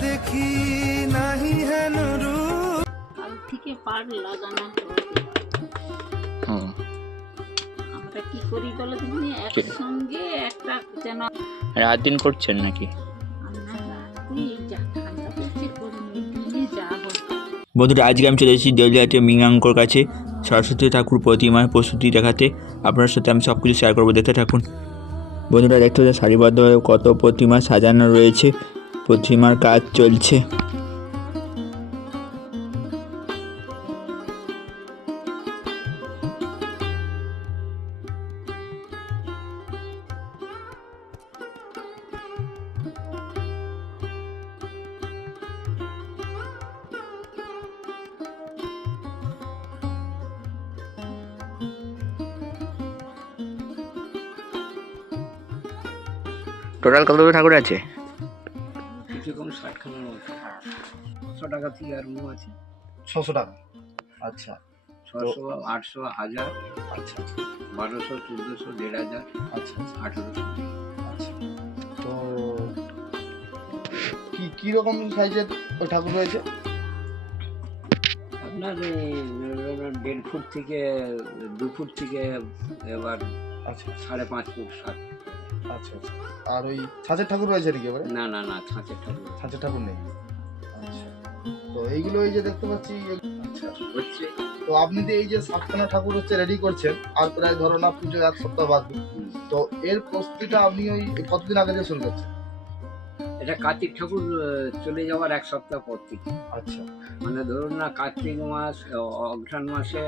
দেখি নাহি হেন থেকে হুম। আমরা কি করি বলো তুমি? একসঙ্গে একটা যেন রাত দিন করছেন নাকি? বন্ধুরা আজকে আমি চলে এসেছি দেউলিয়াতে মিঙ্গাঙ্কর কাছে। সরস্বতী ঠাকুর প্রতিমার প্রস্তুতি দেখাতে। আপনার সাথে আমি সব কিছু শেয়ার করব। দেখতে থাকুন। বন্ধুরা দেখতে সারিবদ্ধভাবে কত প্রতিমা সাজানো রয়েছে। প্রতিমার কাজ চলছে। টোটাল কতগুলো ঠাকুর আছে? ষাটখানার মতো ছশো টাকা থেকে আর মু আছে। ছশো টাকা? আচ্ছা। ছশো আটশো হাজার আচ্ছা। বারোশো চোদ্দোশো দেড় হাজার আচ্ছা আচ্ছা। আঠেরোশো। আচ্ছা। তো কি কি রকম সাইজের ওই ঠাকুর রয়েছে? আপনার দেড় ফুট থেকে দু ফুট থেকে এবার আচ্ছা। সাড়ে পাঁচ ফুট সাত আচ্ছা আচ্ছা। আর ওই ছাঁচের ঠাকুর রয়েছে নাকি এবারে? না না না ছাঁচের ঠাকুর ছাঁচের ঠাকুর নেই। আচ্ছা। তো এইগুলো এই যে দেখতে পাচ্ছি আচ্ছা হচ্ছে। তো আপনি যে এই যে সাতখানা ঠাকুর হচ্ছে রেডি করছেন আর প্রায় ধরো না পুজো এক সপ্তাহ বাদ তো এর প্রস্তুতিটা আপনি ওই কতদিন আগে থেকে শুরু করছেন? এটা কার্তিক ঠাকুর চলে যাওয়ার এক সপ্তাহ পর থেকে। আচ্ছা। মানে ধরুন না কার্তিক মাস অঘ্রাণ মাসে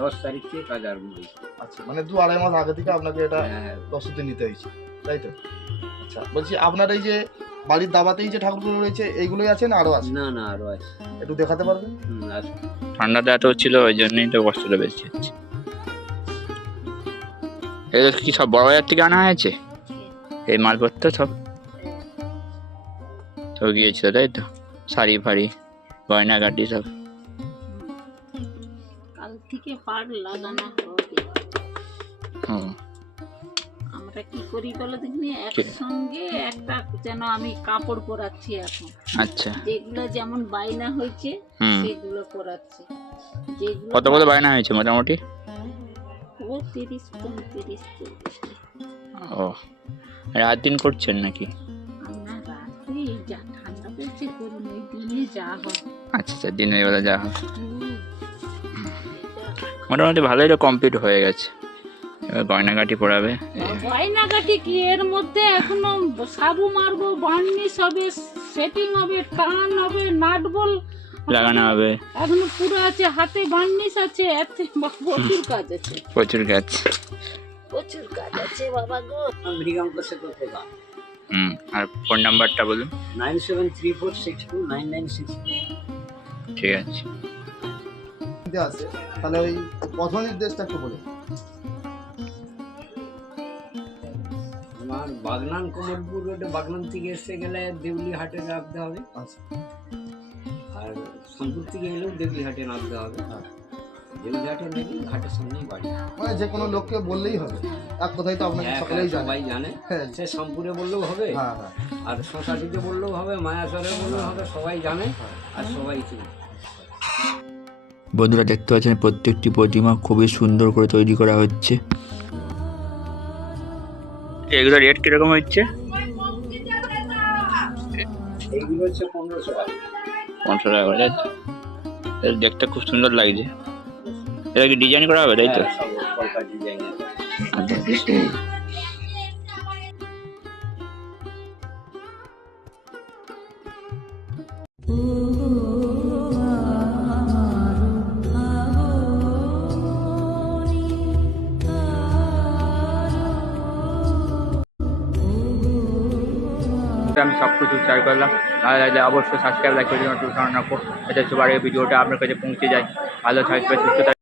দশ তারিখ থেকে কাজ আরম্ভ হয়েছে। আচ্ছা মানে দু আড়াই মাস আগে থেকে আপনাকে এটা হ্যাঁ, প্রস্তুতি নিতে হয়েছে তাই তো? আচ্ছা বলছি আপনার এই যে বাড়ির দাবাতেই যে ঠাকুরগুলো রয়েছে এইগুলোই আছে না আরও আছে? না না আরও আছে। একটু দেখাতে পারবেন? ঠান্ডাটা এত ছিল ওই জন্যই তো কষ্টটা বেশি হচ্ছে। এগুলো কি সব বড় বাজার থেকে আনা হয়েছে? এই মালপত্র সব? সব গিয়েছিল তাই তো? শাড়ি ফাড়ি গয়নাগাটি সব। কাল থেকে পার লাগানো হবে। আমরা কি করি বলো তুমি একসঙ্গে একটা যেন আমি কাপড় পরাচ্ছি এখন। আচ্ছা। যেগুলো যেমন বায়না হয়েছে সেগুলো পরাচ্ছি। যেগুলো কত কত বায়না হয়েছে মোটামুটি? ও তিরিশ পঁয়ত্রিশ চল্লিশ। ও রাত দিন করছেন নাকি? আচ্ছা আচ্ছা দিনের বেলা যা হয় মোটামুটি ভালোই তো কমপ্লিট হয়ে গেছে। এবার গয়নাগাটি পড়াবে গয়নাগাটি কি? এর মধ্যে এখনও সাবু মারবো বার্নিশ হবে সেটিং হবে টান হবে নাট বল লাগানো হবে। এখনও পুরো আছে হাতে বার্নিশ আছে এতে প্রচুর কাজ আছে। প্রচুর গাছ প্রচুর কাজ আছে বাবা গো। মৃগাঙ্ক সেতু থেকে হুম আর ফোন নাম্বারটা বলুন। Nine seven three four six two nine nine six ঠিক আছে। আছে। তাহলে ওই পথ নির্দেশটা একটু বলুন। আমার বাগনান কমলপুর রোডে বাগনান থেকে এসে গেলে দেউলি হাটে নামতে হবে। আচ্ছা। আর সোনপুর থেকে এলেও দেউলি হাটে নামতে হবে। হ্যাঁ। নাকি ঘাটের সামনেই বাড়ি। মানে যে কোনো লোককে বললেই হবে। এক কথাই তো আপনাকে হ্যাঁ, সকলেই জানে। সবাই জানে। হ্যাঁ। সে শামপুরে বললেও হবে হ্যাঁ হ্যাঁ। আর শশাটিতে বললেও হবে মায়াসরে বললেও হবে সবাই জানে আর সবাই চিনে। বন্ধুরা দেখতে পাচ্ছেন প্রত্যেকটি প্রতিমা খুবই সুন্দর করে তৈরি করা হচ্ছে। এগুলো রেট কীরকম হচ্ছে? এইগুলো হচ্ছে পনেরোশো টাকা। পনেরোশো টাকা দেখতে খুব সুন্দর লাগছে। এটা কি ডিজাইন করা হবে তাই তো? হ্যাঁ, আচ্ছা। আমি সব কিছু শেয়ার করলাম। ভালো লাগলে অবশ্যই সাবস্ক্রাইব লাইক করে নোটিফিকেশন রাখো যাতে সবার এই ভিডিওটা আপনার কাছে পৌঁছে যায়। ভালো থাকবে সুস্থ থাকবে।